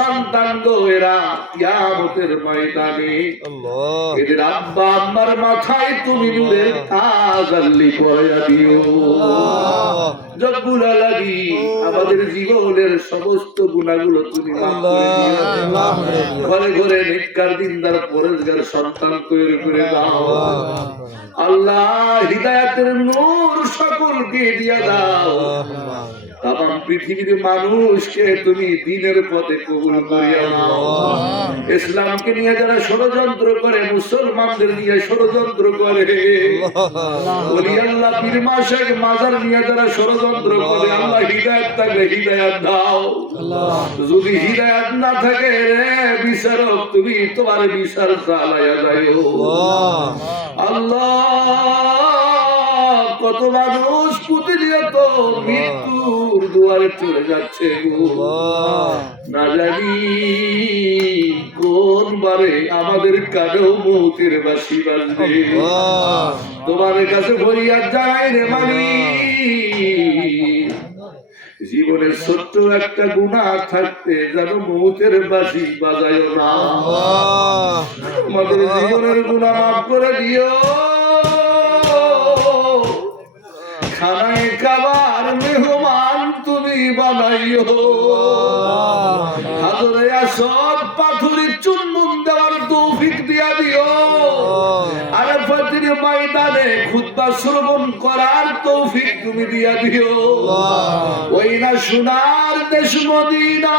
সন্তান গো এরা কিয়ামতের ময়দানে এদের আব্বা আম্মার মাথায় তুমি নূরের তাজাল্লি পরাইয়া দিও। রব্বুল আলামিন আমাদের জীবনের সমস্ত গুনাহগুলো তুমি মাফ করে দিও। ঘরে ঘরে নেককার দিনদার পরেজগার সন্তান তৈরি করে দাও আল্লাহ। হিদায়াতের নূর সকলকে দিয়া দাও। তামাম পৃথিবীর মানুষকে তুমি দ্বীনের পথে কবুল করিয়া নাও। ইসলামকে নিয়ে যারা ষড়যন্ত্র করে, মুসলমানদের নিয়ে ষড়যন্ত্র করে, ওলি আল্লাহ পীর মাশায়েখ মাজার নিয়ে যারা ষড়যন্ত্র করে, আল্লাহ হিদায়াত থাকলে হিদায়াত দাও। যদি হিদায়াত না থাকে রে বিচারক তুমি তোমার বিচার চালাইয়া যাও আল্লাহ। কত মানুষ প্রতিনিয়ত মৃত্যুর দুয়ারে চলে যাচ্ছে না জানি কোন বারে আমাদের কানেও মৌতের বাঁশি বাজবে। তোমার কাছে ফরিয়াদ জানাই রে মালিক, জীবনের ছোট্ট একটা গুনাহ থাকতে যেন মৌতের বাঁশি বাজায় না। আমাদের জীবনের গুনাহ মাফ করে দিও। খানায় কাবার মেহমান তুমি বানাইও। হাজরে আসদ পাথরে চুম্বন দেওয়ার তৌফিক দিয়া দিও। আরাফাতের ময়দানে খুতবা শ্রবণ করার তৌফিক তুমি দিয়া দিও। ওই না সোনার দেশ মদিনা,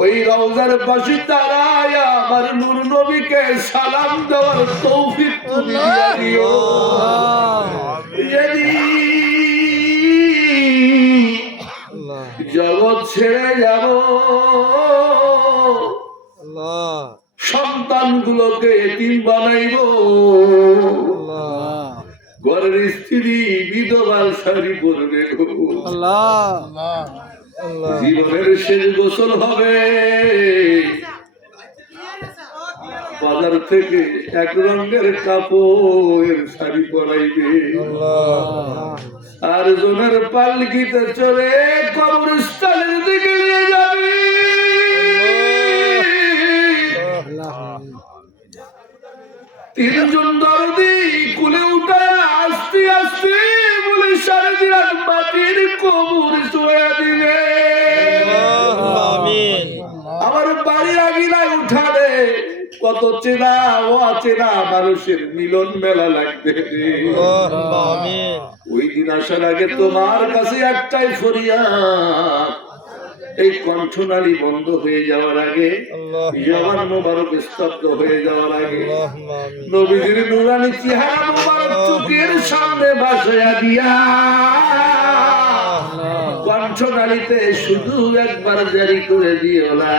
ওই রওজার পাশে দাঁড়ায় আমার নূর নবীকে সালাম দেওয়ার তৌফিক তুমি দিয়া দিও। জগৎ ছেড়ে যাব, সন্তানগুলোকে এতিম বানাইব, ঘরের স্ত্রী বিধবার শাড়ি পরবে, জীবনের শেষ গোসল হবে, বাজার থেকে এক রঙের কাপড় শাড়ি পরাইবে, আর জনের পালকিতে চলে কবরস্থানের দিকে নিয়ে যাবে। তিনজন দরদি কুলে উঠে আস্তে আস্তে বলে সাড়ে দিন মাটির কবর শোয়া দিবে। আমার বাড়ির আগিনায় উঠাবে কত চেনা ও অচেনা মানুষের মিলন মেলা লাগবে। ওই দিন আসার আগে তোমার কাছে একটাই ফরিয়াদ, এই কণ্ঠনালী বন্ধ হয়ে যাওয়ার আগে, জবান মোবারক স্তব্ধ হয়ে যাওয়ার আগে, নবীজির নুরানি চেহারা মোবারক চোখের সামনে ভাসাইয়া দিয়া কণ্ঠনালীতে শুধু একবার জারি করে দিও না।